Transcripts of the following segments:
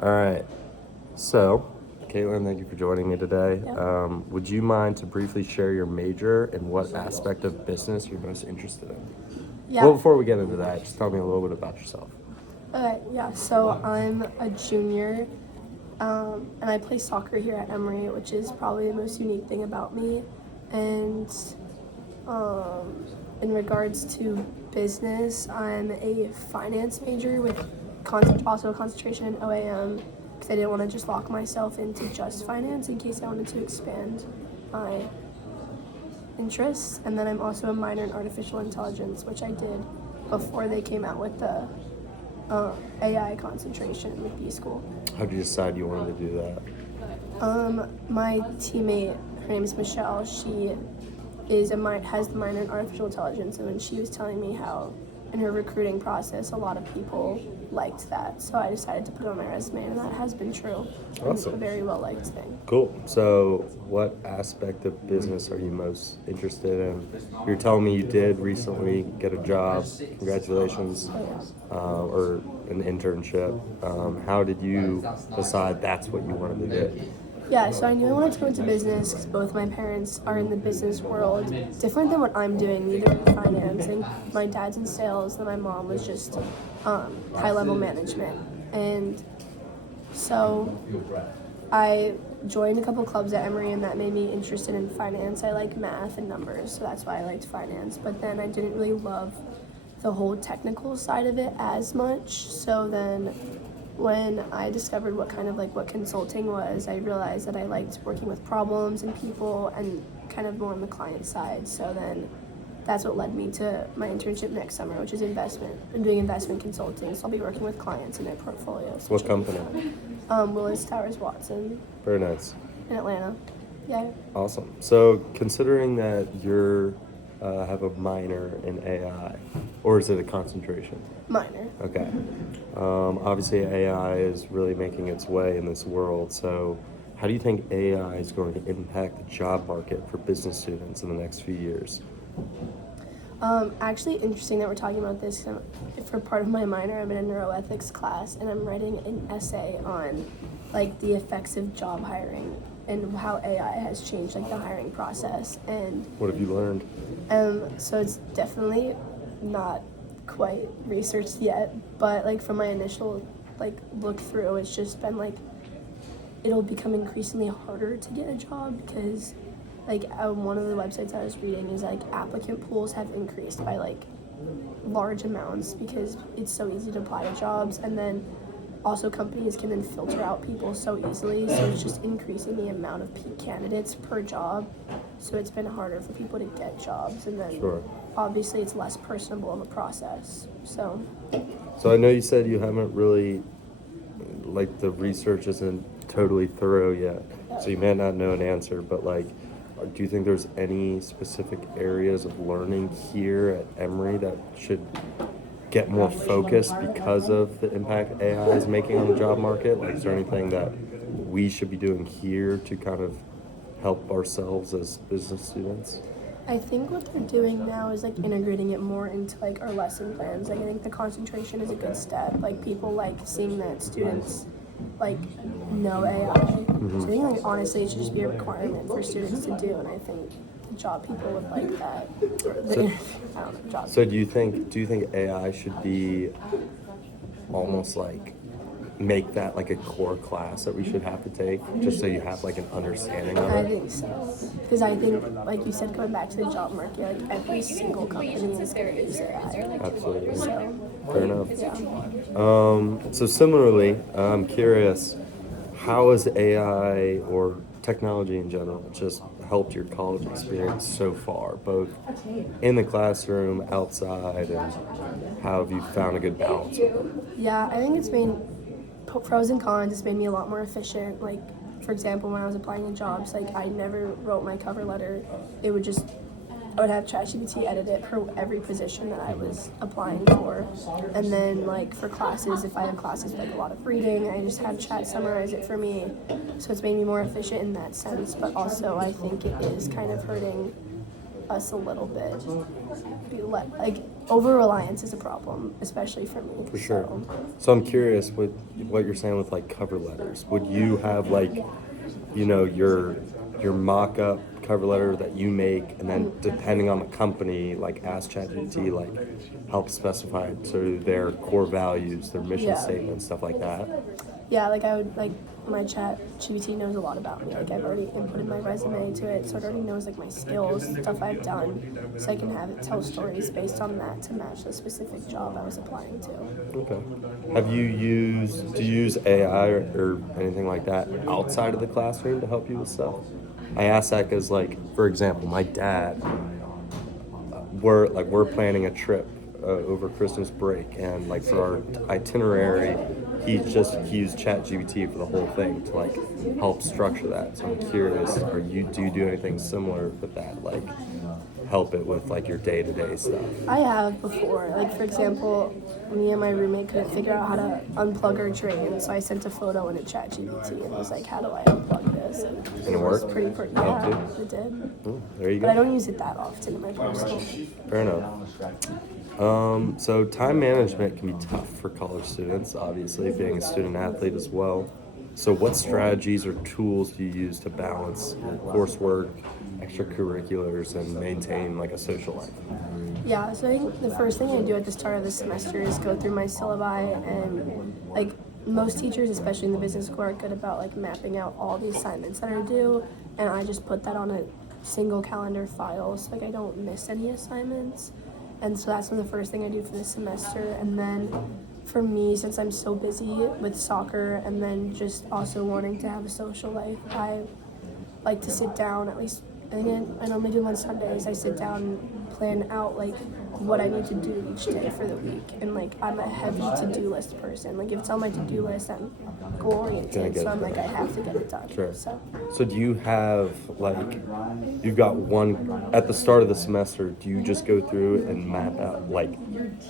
All right. So, Caitlin, thank you for joining me today. Yeah. Would you mind to briefly share your major and what aspect of business you're most interested in? Yeah. Well, before we get into that, just tell me a little bit about yourself. Okay. Yeah. So I'm a junior, and I play soccer here at Emory, which is probably the most unique thing about me. And in regards to business, I'm a finance major with also a concentration in OAM because I didn't want to just lock myself into just finance in case I wanted to expand my interests. And then I'm also a minor in artificial intelligence, which I did before they came out with the AI concentration with B School. How did you decide you wanted to do that? My teammate, her name is Michelle. She has the minor in artificial intelligence, and when she was telling me how in her recruiting process a lot of people liked that, so I decided to put it on my resume, and that has been true. Awesome. It's a very well liked thing. Cool. So, what aspect of business are you most interested in? You're telling me you did recently get a job. Congratulations. Or an internship. How did you decide that's what you wanted to do? Yeah, so I knew I wanted to go into business because both my parents are in the business world, different than what I'm doing, neither in finance. And my dad's in sales, and my mom was just high-level management. And so I joined a couple clubs at Emory, and that made me interested in finance. I like math and numbers, so that's why I liked finance. But then I didn't really love the whole technical side of it as much. So then when I discovered what consulting was, I realized that I liked working with problems and people and kind of more on the client side. So then that's what led me to my internship next summer, which is investment. I'm doing investment consulting, so I'll be working with clients in their portfolios. What company? Willis Towers Watson Very nice. in Atlanta. Yeah. Awesome. So, considering that you're have a minor in AI, or is it a concentration? Minor. Okay. Obviously, AI is really making its way in this world. So, how do you think AI is going to impact the job market for business students in the next few years? Actually, interesting that we're talking about this. For part of my minor, I'm in a neuroethics class, and I'm writing an essay on the effects of job hiring and how AI has changed the hiring process. And What have you learned? so it's definitely not quite researched yet, but from my initial look through, it's just been it'll become increasingly harder to get a job because one of the websites I was reading is applicant pools have increased by large amounts because it's so easy to apply to jobs, and then also companies can then filter out people so easily, so it's just increasing the amount of candidates per job, so it's been harder for people to get jobs, and then Sure. obviously it's less personable of a process. So I know you said you haven't really, the research isn't totally thorough yet, so you may not know an answer, but do you think there's any specific areas of learning here at Emory that should get more focused because of the impact AI is making on the job market? Is there anything that we should be doing here to kind of help ourselves as business students? I think what they're doing now is integrating it more into our lesson plans. I think the concentration is a good step. People seeing that students know AI. Mm-hmm. So I think honestly it should just be a requirement for students to do, and I think the job people would like that. I don't know, job. So do you think AI should be almost make that a core class that we should have to take just so you have an understanding of I it? think so. Because I think, like you said, going back to the job market, every single company is going to use AI. Absolutely. So, Fair enough. yeah. So similarly, I'm curious, how has AI or technology in general just helped your college experience so far, both in the classroom, outside, and how have you found a good balance with it? Yeah, I think it's made pros and cons. It's made me a lot more efficient. For example, when I was applying to jobs, I never wrote my cover letter. I would have ChatGPT edit it for every position that I was applying for. And then for classes, if I have classes with a lot of reading, I just have Chat summarize it for me. So it's made me more efficient in that sense, but also I think it is kind of hurting us a little bit. over reliance is a problem, especially for me. For sure. So I'm curious with what you're saying with like cover letters. Would you have like, your mock-up cover letter that you make, and then depending on the company, like ask ChatGPT, like help specify so their core values, their mission Yeah. statement, stuff like that? Yeah, like I would like my chat GPT knows a lot about me. Like I've already inputted my resume to it, so it already knows like my skills, stuff I've done, so I can have it tell stories based on that to match the specific job I was applying to. Okay. Do you use AI or anything like that outside of the classroom to help you with stuff? I ask that because, like, for example, my dad, we're planning a trip over Christmas break, and like for our itinerary, he used ChatGPT for the whole thing to like help structure that. So I'm curious, do you do anything similar with that, like help it with like your day-to-day stuff? I have before. Like for example, me and my roommate couldn't figure out how to unplug our drain, so I sent a photo in a chat GPT and was like, how do I unplug this? And it worked? Yeah, it did. There you But I go. don't use it that often in my personal. Fair enough. So time management can be tough for college students, obviously, being a student athlete as well. So what strategies or tools do you use to balance your coursework, extracurriculars, and maintain like a social life? Yeah, so I think the first thing I do at the start of the semester is go through my syllabi, and like most teachers, especially in the business school, are good about like mapping out all the assignments that are due, and I just put that on a single calendar file so like I don't miss any assignments. And so that's the first thing I do for the semester. And then for me, since I'm so busy with soccer and then just also wanting to have a social life, I like to sit down at least. I normally do them on Sundays. I sit down and plan out like what I need to do each day for the week. And like I'm a heavy to-do list person. Like if it's on my to-do list, I'm goal-oriented. So I'm like I have to get it done. Sure. So do you have like, you've got one, at the start of the semester, do you just go through and map out, like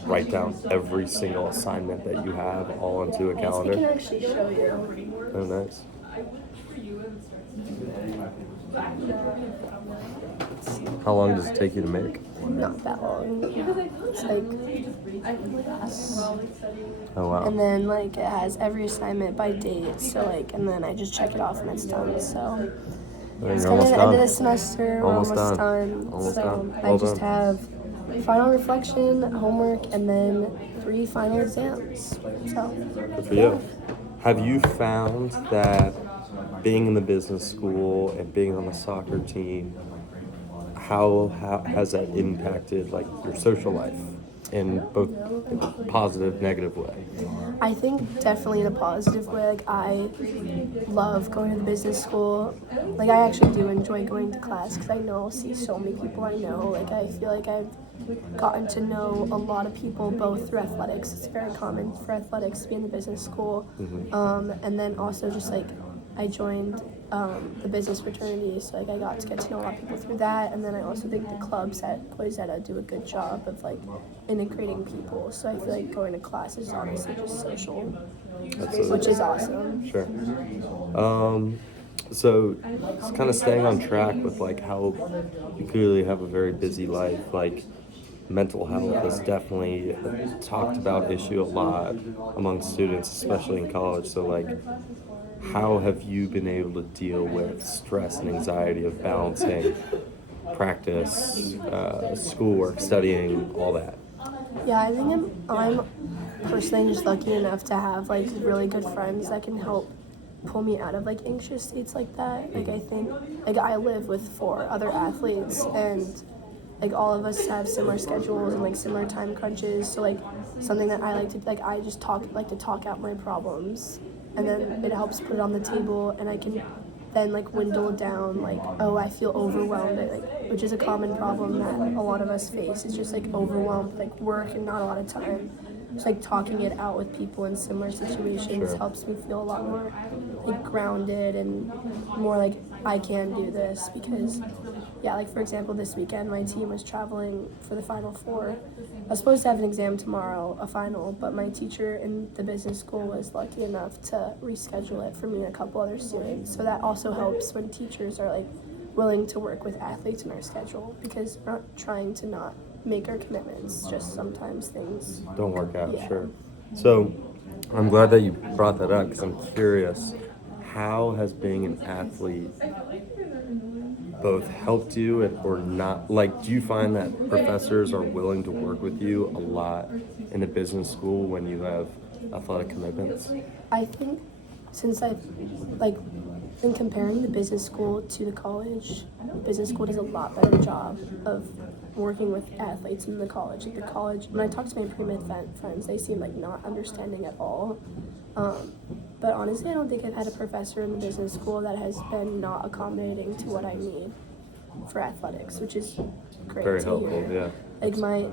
write down every single assignment that you have all onto a I can calendar? actually show you. Oh, nice. How long does it take you to make? Not that long. It's like, Oh, wow. and then like it has every assignment by date. So like, and then I just check it off when it's done. So it's You're kind of almost the end of the done. semester. We're Almost almost done. done. Almost So done. I Well just done. have final reflection, homework, and then 3 final exams. So Good for you. Have you found that being in the business school and being on the soccer team, how has that impacted like your social life in both positive, negative way? I think definitely in a positive way. Like I love going to the business school. Like I actually do enjoy going to class because I know I'll see so many people I know. Like I feel like I've gotten to know a lot of people both through athletics. It's very common for athletics to be in the business school. And then also just like I joined the business fraternity, so like I got to get to know a lot of people through that. And then I also think the clubs at Poisetta do a good job of like integrating people. So I feel like going to class is honestly just social, Absolutely. which is awesome. Sure. So kind of staying on track with like how you clearly have a very busy life, like mental health is definitely a talked about issue a lot among students, especially in college. So like, how have you been able to deal with stress and anxiety of balancing practice, schoolwork, studying, all that? Yeah, I think I'm personally just lucky enough to have like really good friends that can help pull me out of like anxious states like that. Like I think like I live with 4 other athletes, and like all of us have similar schedules and like similar time crunches. So like something that I like to like I just like to talk out my problems, and then it helps put it on the table, and I can then like dwindle down like, oh, I feel overwhelmed, like, which is a common problem that a lot of us face. It's just like overwhelmed, like work and not a lot of time. Just like talking it out with people in similar situations Sure. helps me feel a lot more like grounded and more like I can do this. Because yeah, like for example, this weekend my team was traveling for the Final Four. I was supposed to have an exam tomorrow, a final, but my teacher in the business school was lucky enough to reschedule it for me and a couple other students. So that also helps when teachers are like willing to work with athletes in our schedule, because we're not trying to not make our commitments. Just sometimes things. Don't work out, Yeah. sure. So I'm glad that you brought that up because I'm curious, how has being an athlete both helped you or not? Like, do you find that professors are willing to work with you a lot in a business school when you have athletic commitments? I think since I've, like, in comparing the business school to the college, business school does a lot better job of working with athletes in the college. Like the college, when I talk to my pre-med friends, they seem like not understanding at all. But honestly, I don't think I've had a professor in the business school that has been not accommodating to what I need for athletics, which is great Very to helpful, hear. yeah. Like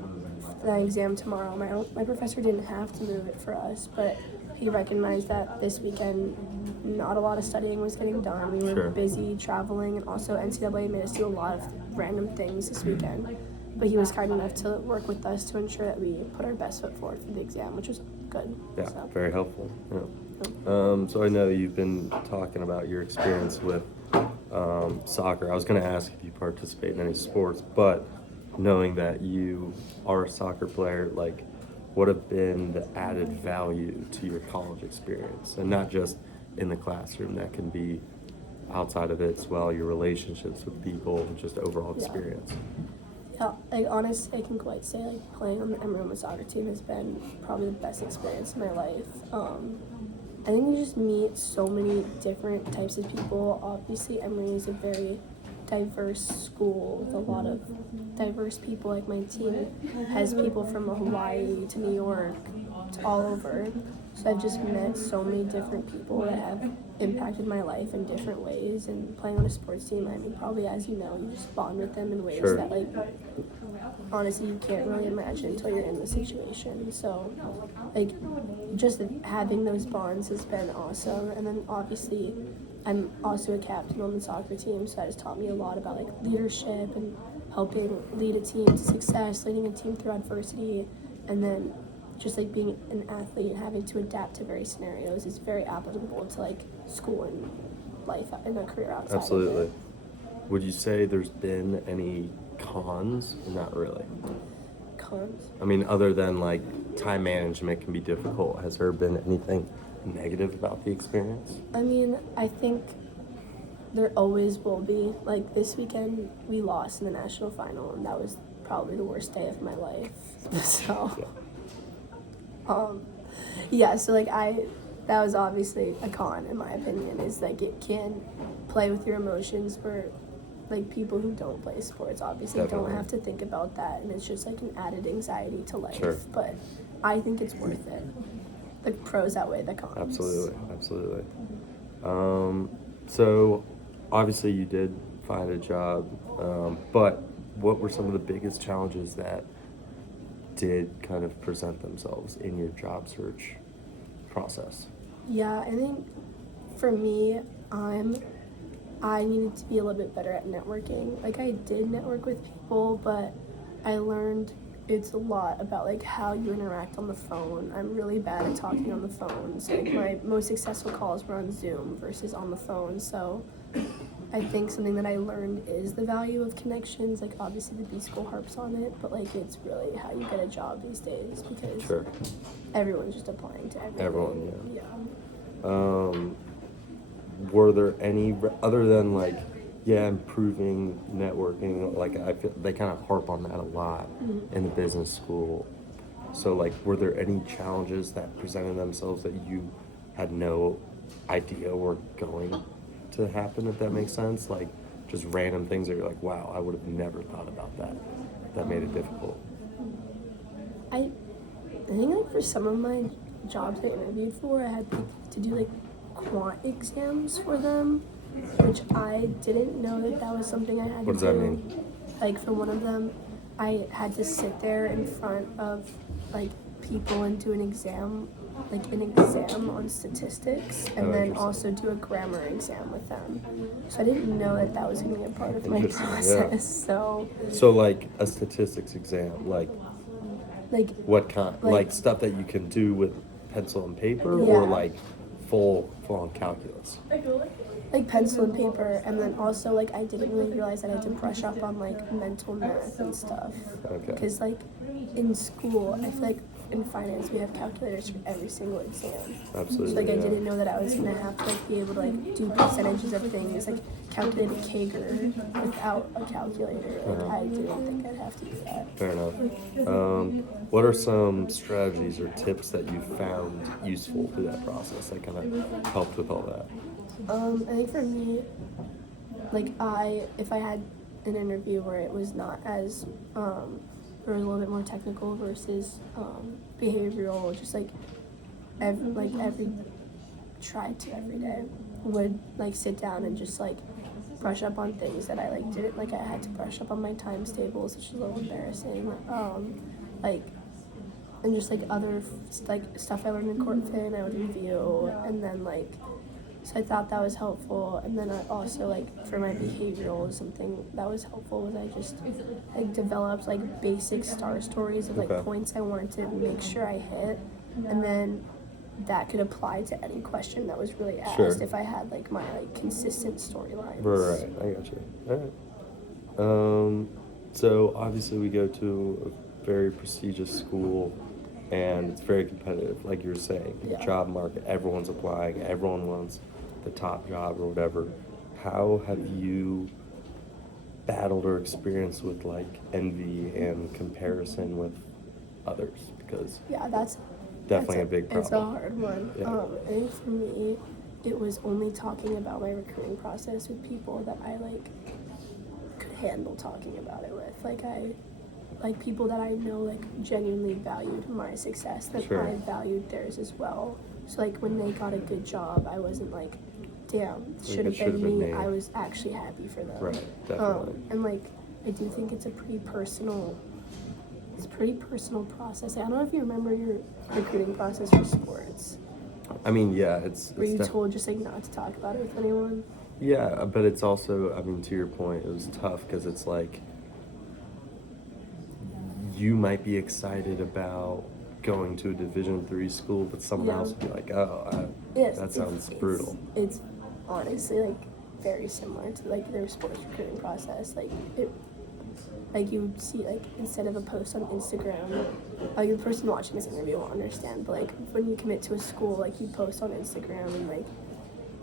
the exam tomorrow, my professor didn't have to move it for us, but he recognized that this weekend not a lot of studying was getting done. We were Sure. busy traveling, and also NCAA made us do a lot of random things this weekend. But he was kind enough to work with us to ensure that we put our best foot forward for the exam, which was good. Yeah, So, very helpful. Yeah. So I know you've been talking about your experience with soccer. I was going to ask if you participate in any sports, but knowing that you are a soccer player, like, what have been the added value to your college experience? And not just in the classroom, that can be outside of it as well, your relationships with people, just overall Yeah. experience. yeah, like honestly, I can quite say like playing on the Emerald soccer team has been probably the best experience in my life. I think you just meet so many different types of people. Obviously, Emory is a very diverse school with a lot of diverse people. Like my team has people from Hawaii to New York to all over. So I've just met so many different people that have impacted my life in different ways. And playing on a sports team, I mean, probably as you know, you just bond with them in ways Sure. that like honestly you can't really imagine until you're in the situation. So like just having those bonds has been awesome. And then obviously I'm also a captain on the soccer team, so that has taught me a lot about like leadership and helping lead a team to success, leading a team through adversity, and then just like being an athlete and having to adapt to various scenarios is very applicable to like school and life and a career outside of Absolutely. it. Would you say there's been any cons? Not really. Cons. I mean, other than like time management can be difficult, has there been anything negative about the experience? I mean, I think there always will be. Like this weekend, we lost in the national final, and that was probably the worst day of my life. So, yeah. So like that was obviously a con in my opinion. Is like it can play with your emotions where. Like people who don't play sports obviously Definitely. don't have to think about that, and it's just like an added anxiety to life. Sure. But I think it's worth it. The pros outweigh the cons. Absolutely. So obviously you did find a job, but what were some of the biggest challenges that did kind of present themselves in your job search process? Yeah, I think for me, I needed to be a little bit better at networking. Like I did network with people, but I learned it's a lot about like how you interact on the phone. I'm really bad at talking on the phone. So like my most successful calls were on Zoom versus on the phone. So I think something that I learned is the value of connections. Like obviously the B School harps on it, but like it's really how you get a job these days because Sure. everyone's just applying to everything. Everyone, Yeah. Were there any, other than like, improving networking, like I feel they kind of harp on that a lot in the business school. So like, were there any challenges that presented themselves that you had no idea were going to happen, if that makes sense? Like just random things that you're like, wow, I would have never thought about that. That made it difficult. I think like for some of my jobs I interviewed for, I had to do like quant exams for them, which I didn't know that was something I had What to does that do. mean? Like for one of them, I had to sit there in front of like people and do an exam on statistics, and then Interesting. also do a grammar exam with them. So I didn't know that was going to be a part of my Interesting, yeah. process. So like a statistics exam, like Like what kind? Like- Like stuff that you can do with pencil and paper, Yeah. or like full on calculus. Like pencil and paper, and then also like I didn't really realize that I had to brush up on like mental math and stuff. Okay. Because like in school, I feel like in finance we have calculators for every single exam. Absolutely. So like I yeah. didn't know that I was gonna have to like be able to like do percentages of things, like calculate a Kager without a calculator. Like I didn't think I'd have to do that. Fair enough. What are some strategies or tips that you found useful through that process that kind of helped with all that? I think for me, like if I had an interview where it was not as, or a little bit more technical versus behavioral, just like every day would like sit down and just like brush up on things that I like didn't like. I had to brush up on my times tables, which is a little embarrassing. Like and just like other like stuff I learned in Corp Fin, I would review, and then like. So I thought that was helpful, and then I also like for my behavioral something that was helpful was I just like developed like basic star stories of like Okay. points I wanted to make sure I hit, and then that could apply to any question that was really asked Sure. if I had like my like consistent storylines. Right, I got you. All right. So obviously we go to a very prestigious school, and it's very competitive, like you were saying. The Yeah. job market, everyone's applying, everyone wants the top job or whatever. How have you battled or experienced with like envy and comparison with others? Because Yeah, that's definitely a a big It's a problem. hard one. Yeah. I think for me, it was only talking about my recruiting process with people that I like could handle talking about it with. Like people that I know like genuinely valued my success, that Sure. I valued theirs as well. So like when they got a good job, I wasn't like, damn, Like, should it have should've been been me. me. I was actually happy for them. Right, definitely. And like I do think it's a pretty personal. It's a pretty personal process. I don't know if you remember your recruiting process for sports. I mean, yeah, it's Were you def- told just like not to talk about it with anyone? Yeah, but it's also, I mean, to your point, it was tough because it's like you might be excited about going to a Division III school, but someone Yeah. else would be like, "Oh, Yes, that sounds it's- brutal." It's honestly like very similar to like their sports recruiting process. Like you would see like instead of a post on Instagram, like the person watching this interview won't understand, but like when you commit to a school, like you post on Instagram and like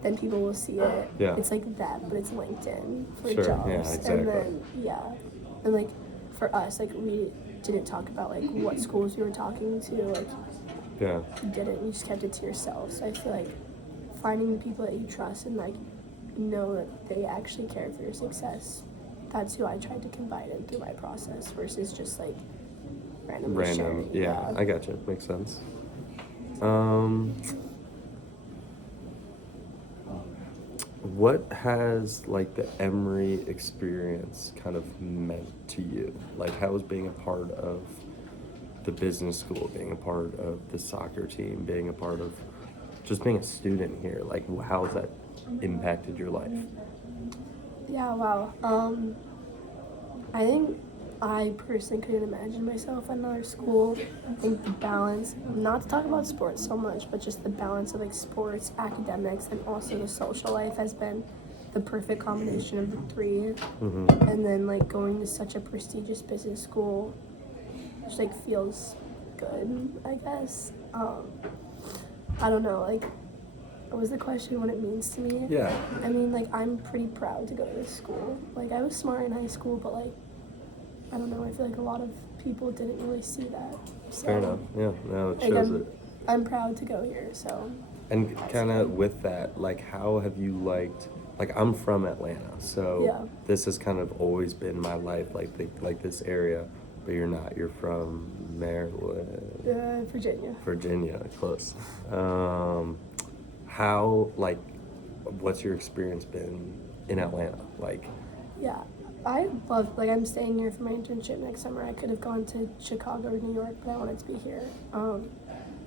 then people will see it. Yeah. It's like that, but it's LinkedIn for Sure, jobs. yeah, exactly. And then and like for us, like we didn't talk about like what schools we were talking to, like Yeah, you didn't, you just kept it to yourself. So I feel like finding the people that you trust and like know that they actually care for your success, that's who I tried to confide in through my process versus just like randomly random. sharing. Yeah, I got you. Makes sense. What has like the Emory experience kind of meant to you? Like, how was being a part of the business school, being a part of the soccer team, being a part of just being a student here? Like, how has that impacted your life? Yeah, wow. I think I personally couldn't imagine myself at another school. I think the balance, not to talk about sports so much, but just the balance of like sports, academics, and also the social life has been the perfect combination of the three. Mm-hmm. And then like going to such a prestigious business school just like feels good, I guess. I don't know, like what was the question, what it means to me? Yeah. I mean, like, I'm pretty proud to go to this school. Like, I was smart in high school, but, like, I don't know, I feel like a lot of people didn't really see that. So, Fair enough. Yeah, no, it like, shows it. I'm proud to go here, so. And kind of with that, like, how have you liked? Like, I'm from Atlanta, so Yeah. this has kind of always been my life, like this area. But you're not. You're from Maryland, Virginia. Virginia, close. How like, what's your experience been in Atlanta? Like, Yeah, I love, like, I'm staying here for my internship next summer. I could have gone to Chicago or New York, but I wanted to be here.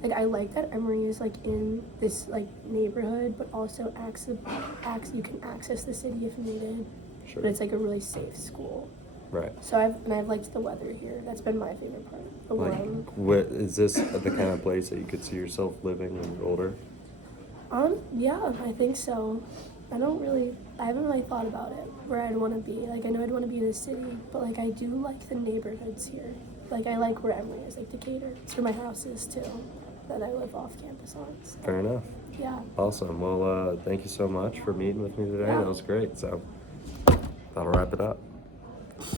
Like, I like that Emory is, like, in this, like, neighborhood, but also you can access the city if needed. sure, But it's, like, a really safe school. right. So I've liked the weather here. That's been my favorite part. The Like, warm. what is this the kind of place that you could see yourself living when you're older? Yeah, I think so. I haven't really thought about it, where I'd want to be. Like, I know I'd want to be in a city, but, like, I do like the neighborhoods here. Like, I like where Emory is, like Decatur. It's where my house is, too, that I live off campus on. So, Fair enough. yeah. Awesome. Well, thank you so much for meeting with me today. Yeah. That was great. So that'll wrap it up.